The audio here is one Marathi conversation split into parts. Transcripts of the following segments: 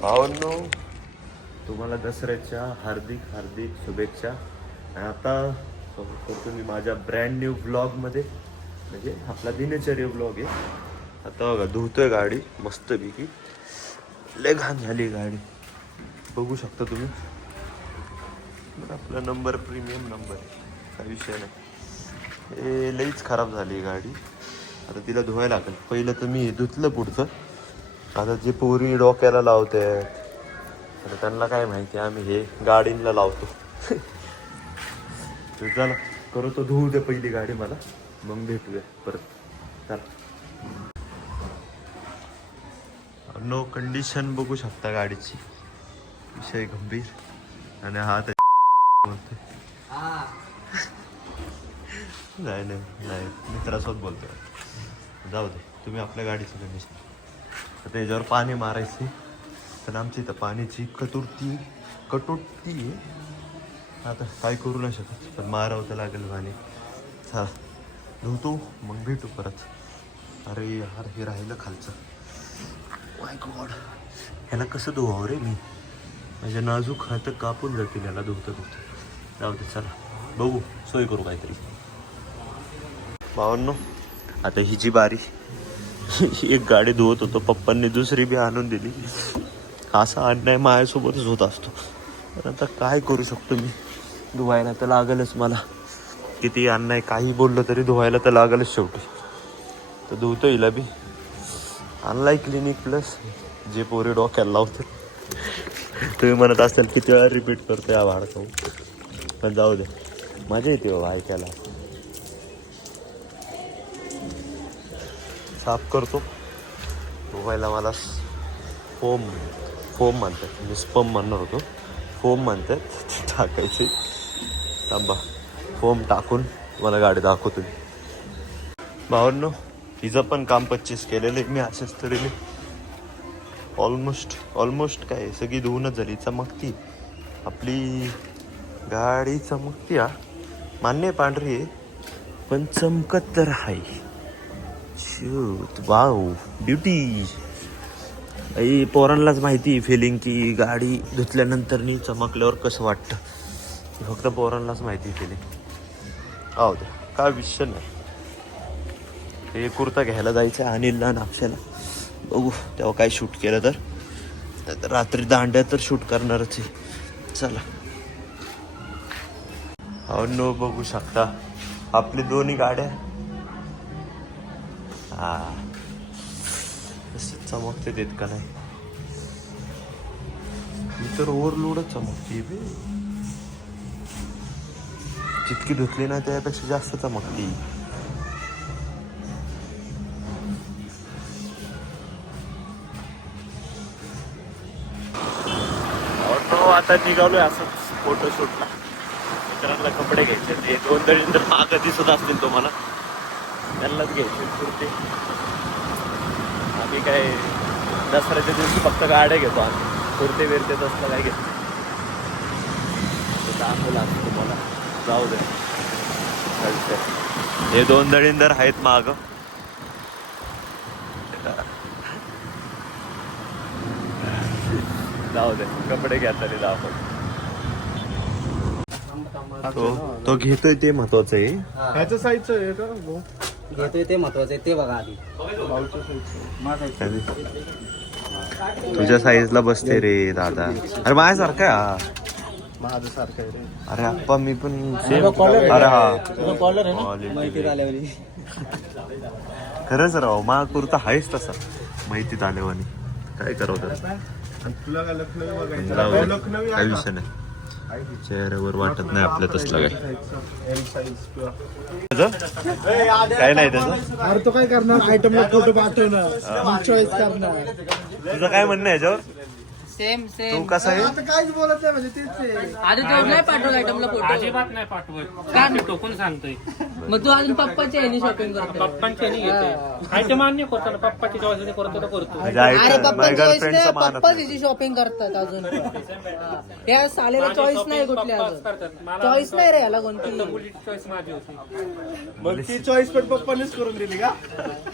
भावांनो, तुम्हाला दसऱ्याच्या हार्दिक हार्दिक शुभेच्छा. आणि आता करतो मी माझ्या ब्रँड न्यू ब्लॉगमध्ये, म्हणजे आपला दिनचर्या ब्लॉग आहे. आता बघा धुतोय गाडी मस्तपैकी. लय घाण झाली गाडी, बघू शकता तुम्ही. आपला नंबर प्रीमियम नंबर आहे, काही विषय नाही. हे लईच खराब झाली गाडी. आता तिला धुवायला लागेल. पहिलं तर मी धुतलं पुढचं. आता जे पोरी डोक्याला लावते आता त्यांना काय माहिती, आम्ही हे गाडीला लावतो. चला करू तो, धुवू दे पहिली गाडी मला, मग भेटूया परत. चला. नो कंडिशन बघू शकता गाडीची, विषय गंभीर. आणि हा बोलतोय नाही नाही नाही, मित्रासोबत बोलतोय. जाऊ दे, तुम्ही आपल्या गाडीची कंडिशन. आता याच्यावर पाणी मारायचे, पण आमची इथं पाण्याची कटोटी आहे. आता काय करू नाही शकत, पण मारावं तर लागेल पाणी. चला धुतो, मग भेटू परत. अरे यार, हे राहिलं खालचं. माय गॉड, ह्याला कसं धुवावं रे मी? माझ्या नाजूक हात कापून जातील ह्याला धुतं. जाऊ दे, चला बघू, सोय करू काहीतरी. भावांनो, आता हिची बारी. एक गाडी धुवत होतो, पप्पांनी दुसरी बी आणून दिली. असा अन्याय माझ्यासोबतच होत असतो. पण आता काय करू शकतो मी, धुवायला तर लागेलच मला. किती अन्याय काही बोललं तरी धुवायला तर लागेलच शेवटी. तर धुतो हिला बी. ऑनलाईन क्लिनिक प्लस जे पोरी डोक्याला लावतात. तुम्ही म्हणत असाल किती वेळा रिपीट करतो या भाडकाऊ, पण जाऊ दे, मजा येते बाबा ऐकायला. साफ करतो. धुवायला मला फोम म्हणतात, मी स्पम म्हणणार होतो. फोम म्हणतात, टाकायचे. थांबा, फोम टाकून मला गाडी दाखवतो. भावांनो, हिचं पण काम 25 केलेलं आहे मी अशाच तऱ्हेने. ऑलमोस्ट काय सगळी धुवूनच झाली. चमकती आपली गाडी, चमकती. हा मान्य पांढरी आहे, पण चमकत तर आहे. Shoot, wow, beauty. आई पोरांनाच माहिती फिलिंग की गाडी धुतल्यानंतर नी चमकल्यावर कसं वाटतं. फक्त पोरांनाच माहिती फिलिंग. हो दे, काय विषय नाही. हे कुर्ता घ्यायला जायचं आहे अनिलला नाक्षाला. बघू तेव्हा काय शूट केलं तर. रात्री दांड्या तर शूट करणारच आहे. चला. हो नो, बघू शकता आपली दोन्ही गाड्या. हा तसं चमकते देत का नाही. मी तर ओव्हरलोडच चमकते बे. जितकी धुतली ना त्यापेक्षा जास्त चमकती. आता निघालोय असंच फोटोशूटला. मित्रांना कपडे घ्यायचे, ते 2 जर मागं दिसत असतील तुम्हाला, त्यांनाच घ्यायचे कुर्ते. आम्ही काय दसऱ्याच्या दिवशी फक्त गाड्या घेतो, आम्ही कुर्ते बिरते तसलं काय घेतो. दाखवलं असं तुम्हाला. जाऊ दे, हे 2 दळींदर आहेत माग. जाऊ दे, कपडे घ्या तरी दाखव. तो घेतोय ते महत्वाचं आहे. ह्याच्या साईजचं आहे का भाऊ? घेतोय ते महत्वाचं आहे, ते बघा आधी. तुझ्या साईजला बसते रे दादा. अरे माझ्यासारखा हा. माझं सारखं आहे रे. अरे आप्पा मी पण सेम. अरे हा कॉलर आहे ना, माहिती आल्यावर. खरंच राव, मा कुर्ता आहेच तसा माहितीत आल्यावानी. काय करावं तर. तुला का लखनवी बघायचं? लखनवी काय विषय नाही, चेहऱ्यावर वाटत नाही आपल्या तसलं काय. काय नाही त्याचं. अरे तो काय करणार, आयटमला फोटो पाठवणार, चॉईस करणार. तुझं काय म्हणणं आहे याच्यावर? सेम तू कसा आहे? आता काहीच बोलत नाही म्हणजे तेच आहे. आधी तो नाही पाठवत आयटमला फोटो. अजिबात नाही पाठवत, टोकून सांगतोय. मग तू अजून पप्पाच्या याने शॉपिंग करतो. पप्पांचे नाही घेते, आयटम अन्य करतो ना, पप्पाची चॉईस करतो तर करतो. म्हणजे अरे ऐक, पप्पा माझ्या चॉईस गर्लफ्रेंडचं नाही, मानत पप्पा नाही. तिची शॉपिंग करतात अजून. या सालेला चॉईस नाही कुठली अजून. चॉईस नाही रे याला कोणती. मुलीची चॉईस माझी होती. मग ती चॉईस पण पप्पानेच करून दिली का?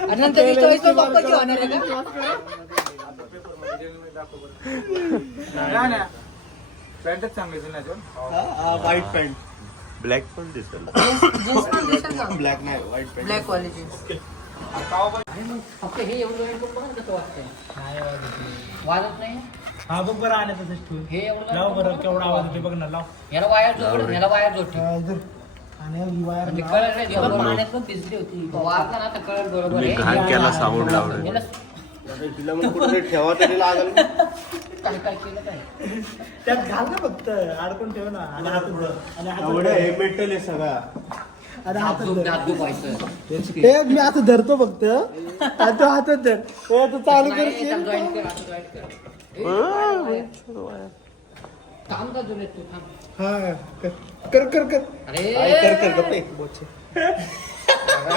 आणि नंतर ती चॉईस पण पप्पाची होणार आहे का? पॅन्टच सांगायचं ना व्हाईट पॅन्ट ब्लॅक पण दिसेल. जीन्स पण दिसेल का ब्लॅक नाही व्हाईट पॅन्ट ब्लॅक वाली जीन्स फक्त हे एवढं जॉईंट करून बघा ना कसं वाटतंय. वाजत नाही हा बघ बरं आलं तसंच ठेवून हे एवढं लाव joint बरं करून केवढा आवाज होते बघ ना लाव याला वायर जोड याला वायर जोड ठेव. आणि ही वायर म्हणजे कळलं नाही जेव्हा पाण्यात पण भिजली होती वाजला ना तर कळलं बरोबर मी आहे. घाण केला साऊंड लावलं. याला तिला मग कुठे ठेवा तरी लागल काय काय केलं काय त्यात घाल ना फक्त अडकून ठेव ना आणि हातात धर. आणि हातात एवढं धर. हे मेटल आहे सगळा आणि हातात धर. दात दुखायचं. हे मी आता धरतो फक्त आणि तू हातात धर हे तू चालू नाही, करशील त्याला joint कर, आता joint कर. थांब का जुने तू थांब. हा कर कर कर अरे कर गप्पे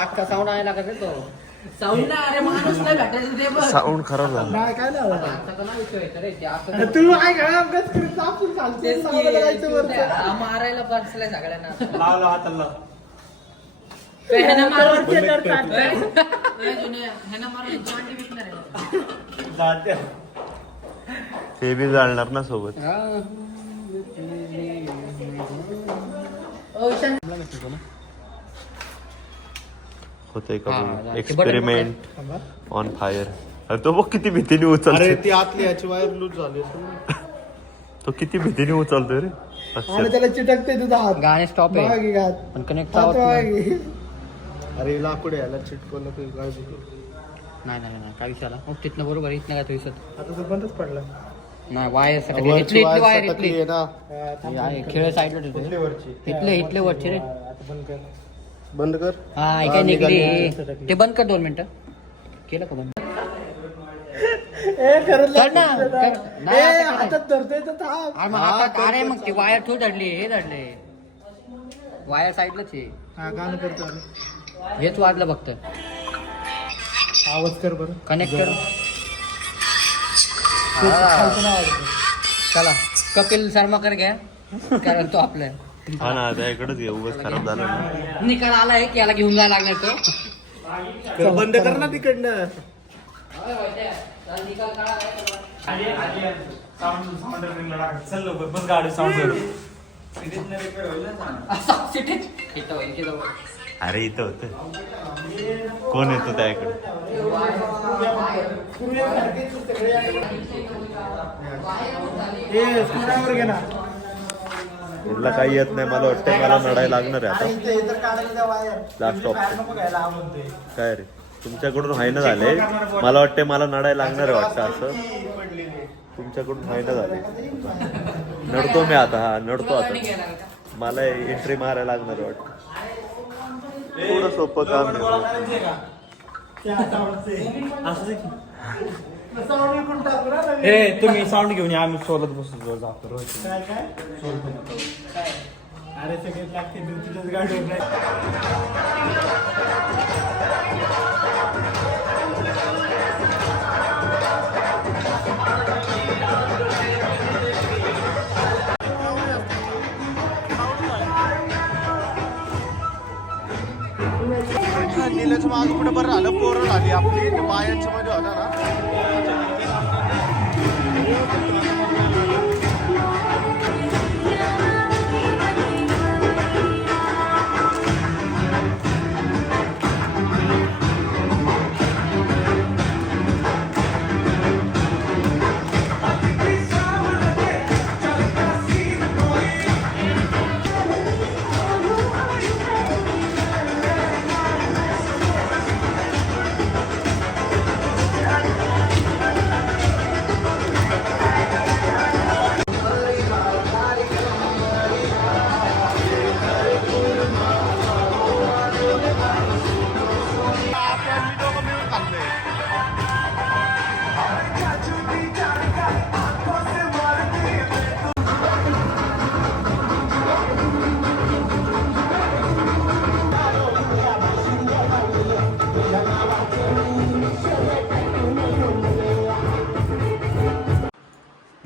अख्खा साऊंड आहे लागत आहे तो साऊंड नाही अरे माणूस नाही भेटायचं ते बघ साऊंड खराब झाला. नाही काय नाही आता तर नाही विषय आहे, अरे ते असं तू काय काय अभ्यास करत आपण चालतो तेच की, सावधान राहायचं वरचं. हा मारायला बसलाय सगळ्यांना लाव लाव हाताला ह्यानं मारून वरचे तर काढ. ह्यानं मारून joint विकणार आहे. जाते ते बी जाळणार ना सोबत. होतंय का हा, बघू. ते एक्सपेरिमेंट ऑन फायर. तो बघ किती भीतीने उचलतोय. अरे ती आतली याची वायर लूज झाली असेल ना. तो किती भीतीने उचलतोय रे. आणि अक्षर. त्याला चिटकते तुझा हात गाणे स्टॉप आहे मागे घात पण कनेक्ट हात होत नाही. मागे. अरे लाकूड आहे, याला चिटकवलं की काळजी करू. नाही काय विषयाला मग तिथनं बरोबर आहे, इथनं काय तो दिसत आता तो बंदच पडला नाही वायर सटकली वरची इथली वायर वायर सटकली इथली आहे ना. हे आहे, खेळ साईडला कुठली ठेवतोय वरची इथले वरचे रे आता बंद कर बंद कर हा काय निघली ते बंद कर 2 मिनिटं केलं का बंद ए खरंच कर ना, कर. नाही, ए, आता काय? हातात धरतोय तर थांब अरे मग आता अरे मग ते वायर थोडी धडली हे धडले वायर साईडलाच आहे हा गाणं करतो आम्ही. हेच वाजलं फक्त आवाज कर बरं कनेक्ट कर खालचं नाव आहे. चला कपिल शर्मा कर घ्या कारण तो आपलं हा ना त्याकडे उगाच खराब झालं ना. निकाल आलाय की याला घेऊन जायला लागणार तो बंद कर ना तिकडनं निकाल काढा अरे इथं होत. कोण येतो त्याकडे. ए, स्क्रूड्रायव्हर घे ना. कुठला काही येत नाही. मला वाटतं मला नडायला लागणार आहे अरे आता. इथे इथं काढायला द्या वायर. लास्ट ऑप्शन नको घ्यायला हा म्हणतोय. काय रे तुमच्याकडून व्हायनं झालंय. मला वाटतंय मला नडायला लागणार आहे वाटतं असं. तुमच्याकडून व्हायनं झालंय. नडतो मी आता. हा नडतो आता. मला एंट्री मारायला लागणार आहे वाटतं. थोडं सोपं काम आहे. ते आता आवडते. असं दे की. साऊंड विकून टाकू ना नवीन. ए तुम्ही साऊंड घेऊन या आम्ही सोलत बसतो जातो रोज काय काय अरे सगळेच लागते तुझ्याच गाडीवर नाही. नीलच माग पुढे बरं झालं पोरं झाली आपली बायांच्या मध्ये होता ना.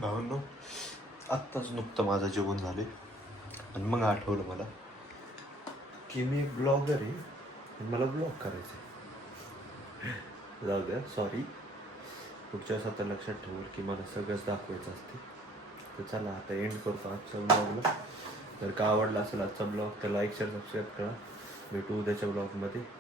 भावांनो आत्ताच नुकतं माझं जेवण झाले आणि मग आठवलं मला की मी एक ब्लॉगर आहे आणि मला ब्लॉग करायचं आहे. जाऊ द्या सॉरी. पुढच्या वेळेस आता लक्षात ठेवू की मला सगळंच दाखवायचं असते. तर चला आता एंड करतो आजच्या ब्लॉगला. जर का आवडला असेल आजचा ब्लॉग तर लाईक शेअर सबस्क्राईब करा. भेटू उद्याच्या ब्लॉगमध्ये.